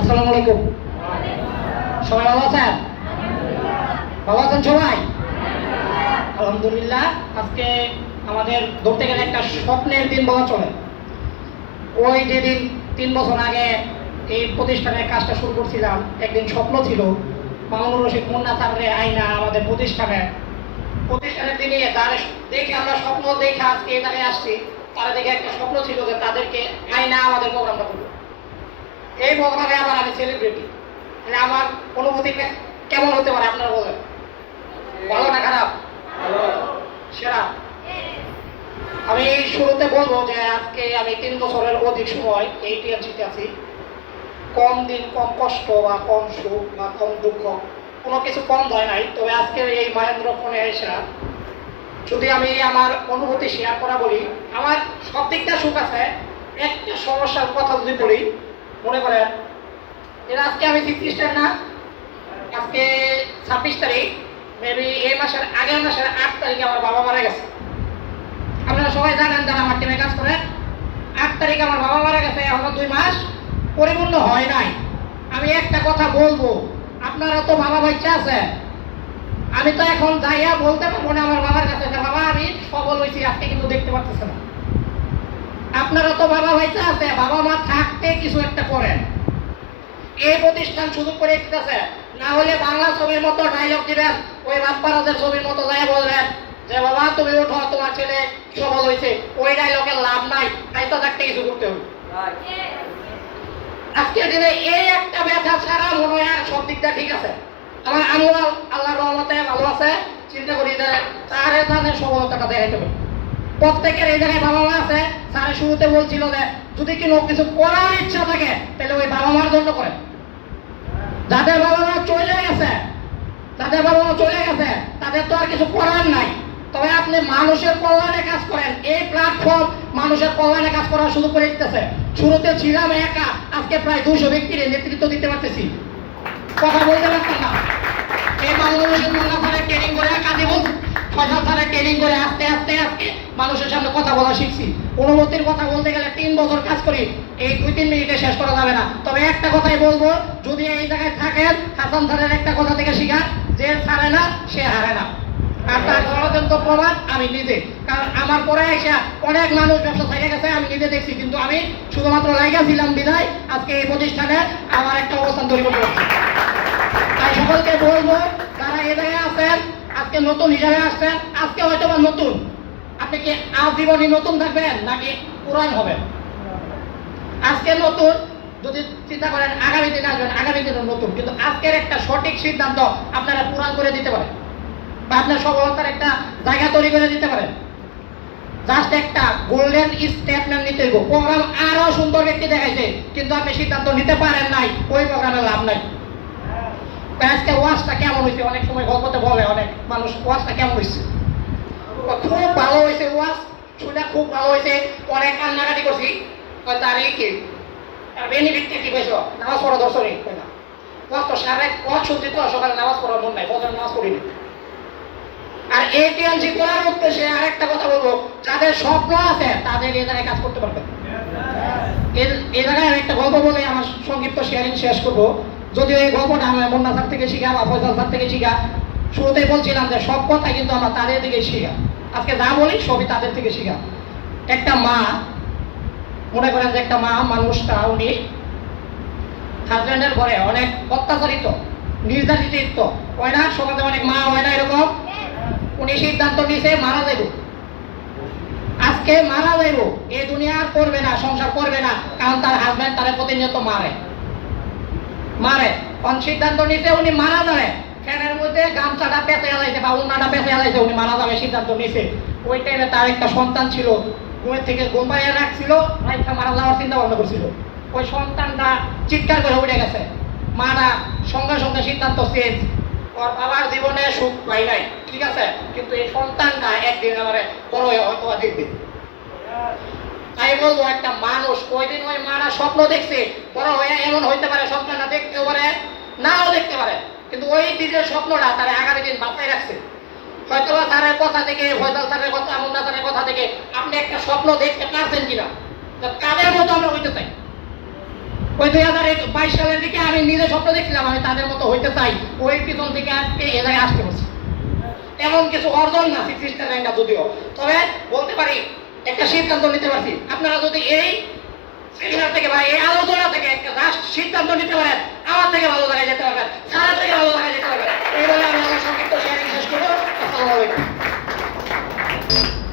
আসসালামু আলাইকুম। সবাই ভালো আছেন? ভালো আছেন সবাই? আলহামদুলিল্লাহ, আজকে আমাদের ধরতে গেলে একটা স্বপ্নের দিন বলা চলে। ওই যেদিন তিন বছর আগে এই প্রতিষ্ঠানের কাজটা শুরু করছিলাম, একদিন স্বপ্ন ছিল, মামুনুর রশিদ মুন্না সাহেবের আইনা আমাদের প্রতিষ্ঠানে প্রতিষ্ঠানের দিনে তার দেখে আমরা স্বপ্ন দেখে আজকে জায়গায় আসছি। তারা দেখে একটা স্বপ্ন ছিল যে তাদেরকে আইনা আমাদের প্রোগ্রামটা করব এই প্রোগ্রামে আবার আমি সেলিব্রিটি মানে আমার অনুভূতি কেমন হতে পারে আপনারা বলেন? ভালো না খারাপ? সেরা। আমি শুরুতে বলব যে আজকে আমি তিন বছরের অধিক সময় এই টিএমসিতে আছি। কম দিন কম কষ্ট বা কম সুখ বা কম দুঃখ কোনো কিছু কম হয় নাই। তবে আজকের এই মহেন্দ্র ফোনে এসে যদি আমি আমার অনুভূতি শেয়ার করা বলি আমার সব দিকটা সুখ আছে। একটা সমস্যার কথা যদি বলি মনে করেন, এর আজকে আমি সিক্সটিস্টার না, আজকে ছাব্বিশ তারিখ মেবি এই মাসের আগের মাসের আট তারিখে আমার বাবা মারা গেছে। আপনারা সবাই জানেন যারা আমার টিমে কাজ করে আট তারিখে আমার বাবা মারা গেছে, এখনও দুই মাস পরিপূর্ণ হয় নাই। আমি একটা কথা বলব, আপনারা তো বাবা বাচ্চা আছে আমি তো এখন যাইয়া বলতে পারব না আমার বাবার কাছে বাবা, আমি সবল হয়েছি, আজকে কিন্তু দেখতে পাচ্ছেন না। আপনারা তো বাবা ভাইচা আছে বাবা মা থাকতে কিছু একটা করেন। এই প্রতিষ্ঠান শুধু করে দিতেছে। না হলে বাংলা ছবির মতো ডায়লগ দিবেন, ওই বাপ্পারাজের ছবির মতো যাই বলবেন যে, বাবা, তুমি ওঠো, তোমার ছেলে সফল হয়েছে? ওই ডায়লগের লাভ নাই, তাই তো থাকতে কিছু করতে হবে। আজকের দিনে এই একটা ব্যথা ছাড়া মনে হয় আর সব দিকটা ঠিক আছে। আমার আনোয়ার আল্লাহর রহমতে ভালো আছে। চিন্তা করি যে তারে তাদের সফলতাটা দেখাইতে হবে। প্রত্যেকের এই জায়গায় বাবা মা আছে, স্যার শুরুতে বলছিল যে, যদি কোনো কিছু করার ইচ্ছা থাকে, তাহলে ওই বাবা মার জন্য করে। যাদের বাবা মা চলে গেছে, যাদের বাবা মা চলে গেছে, তাদের তো আর কিছু করার নাই। তবে আপনি মানুষের কল্যাণে কাজ করেন। এই প্ল্যাটফর্ম মানুষের কল্যাণে কাজ করা শুরু করে দিতেছে। শুরুতে ছিলাম একা, আজকে প্রায় দুশো ব্যক্তির নেতৃত্ব দিতে পারতেছি। কথা বলতে পারতাম না। এই বাংলাদেশের মোল্লা স্যারের ট্রেনিং করে কাজে বল ফয়সাল স্যারের ট্রেনিং করে আস্তে মানুষের সামনে কথা বলা শিখছি। অনুভূতির কথা বলতে গেলে তিন বছর কাজ করি, এই দুই তিন মিনিটে শেষ করা যাবে না। তবে একটা কথাই বলব, যদি এই জায়গায় থাকেন, হাসান স্যারের একটা কথা থেকে শিখা, যে ছাড়ে না, সে হারে না। আর তার আমি নিজে। কারণ আমার পরে এসে অনেক মানুষ ব্যবসা থেকে গেছে, আমি নিজে দেখছি, কিন্তু আমি শুধুমাত্র লাইগা ছিলাম বিদায়, আজকে এই প্রতিষ্ঠানে আমার একটা অবস্থান তৈরি করতে পারছি। তাই সকলকে বলব, যারা এ জায়গায় আছেন, আজকে নতুন হিসাবে আসছেন, আজকে হয়তো বা নতুন আপনি কি আজীবনই নতুন থাকবেন নাকি পুরান হবেন? আজকে নতুন, যদি চিন্তা করেন আগামী দিনে আসবেন, আগামী দিনে নতুন। কিন্তু আজকের একটা সঠিক সিদ্ধান্ত আপনারা পুরান করে দিতে পারেন বা আপনার সফলতার একটা জায়গা তৈরি করে দিতে পারেন। জাস্ট একটা গোল্ডেন স্টেটমেন্ট নিতে হইব। প্রোগ্রাম আরও সুন্দর ব্যক্তি দেখাইছে, কিন্তু আপনি সিদ্ধান্ত নিতে পারেন নাই, ওই প্রোগ্রামে লাভ নাই। আজকে ওয়াজটা কেমন হয়েছে অনেক সময় গল্পতে বলে অনেক মানুষ, ওয়াজটা কেমন হয়েছে ওয়াজ শুনে খুব ভালো হয়েছে। অনেক কান্নাকাটি করছি তার এই কি বেনিফিটটা কি পেয়েছ নামাজ পড়া দর্শনই কই না? ওয়াজ তো সারা শুনছি তো সকালে নামাজ পড়ার মন নাই, ফজর নামাজ পড়িনি আর এই টিএনসি করার উদ্দেশ্যে আরেকটা কথা বলব, যাদের স্বপ্ন আছে, তাদের এই জায়গায় কাজ করতে পারবে এ- জায়গায় একটা গল্প বলে আমার সংক্ষিপ্ত শেয়ারিং শেষ করব। যদিও এই গল্পটা আমি মুন্না স্যার থেকে শিখা বা ফয়সাল স্যার থেকে শিখা, শুরুতেই বলছিলাম যে সব কথা কিন্তু আমরা তাদের দিকে শিখা। আজকে যা বলি সবই তাদের থেকে শিখা। একটা মা, মনে করেন যে একটা মা, মানুষটা উনি হাজব্যান্ডের ঘরে অনেক অত্যাচারিত, নির্যাতিত। হয় না? সমাজে অনেক মা হয় না এরকম? উনি সিদ্ধান্ত নিয়েছে মারা যাইব। আজকে মারা যাইব। এই দুনিয়া আর করবে না, সংসার করবে না, কারণ তার হাজব্যান্ড তার প্রতিনিয়ত মারে। মারে। সিদ্ধান্ত নিতে উনি মারা যাবে। মধ্যে গামছাটা পেঁচে আলাইছে বা উন্নাটা পেঁচে আলাইছে উনি মারা যাবে সিদ্ধান্ত নিছে। ওই টাইমে তার একটা সন্তান ছিল। ঘুমের থেকে ঘুম রাখছিল ভাইটা মারা যাওয়ার চিন্তা ভাবনা করছিল। ওই সন্তানটা চিৎকার করে উঠে গেছে। মারা সঙ্গে সঙ্গে সিদ্ধান্ত চেঞ্জ। ওর বাবার জীবনে সুখ পাই নাই, ঠিক আছে? কিন্তু এই সন্তানটা একদিন আমার বড় হয়ে হয়তো দেখবে। তাই বলব, একটা মানুষ কয়দিন ওই মারা স্বপ্ন দেখছে, বড় হয়ে এমন হইতে পারে, স্বপ্নটা দেখতে পারে, নাও দেখতে পারে। কিন্তু ওই দিনের স্বপ্নটা তারা আগামী দিন বাঁচাই রাখছে। হয়তো স্যারের কথা থেকে, ফয়সাল স্যারের কথা মুন্না স্যারের কথা থেকে আপনি একটা স্বপ্ন দেখতে পারছেন কিনা, তো কাদের মতো আমরা হইতে চাই। ওই দুই হাজার বাইশ সালের দিকে আমি নিজে স্বপ্ন দেখছিলাম, আমি তাদের মতো হইতে চাই। ওই পিছন থেকে আজকে এ জায়গায় আসতে পারছি এমন কিছু অর্জন না সিক্সটি নাইনটা যদিও। তবে বলতে পারি, একটা সিদ্ধান্ত নিতে পারছি। আপনারা যদি এই সেমিনার থেকে বা এই আলোচনা থেকে একটা রাষ্ট্র সিদ্ধান্ত নিতে পারেন আমার থেকে ভালো লাগাই যেতে হবে সারা থেকে ভালো লাগাই যেতে হবে এইভাবে আমি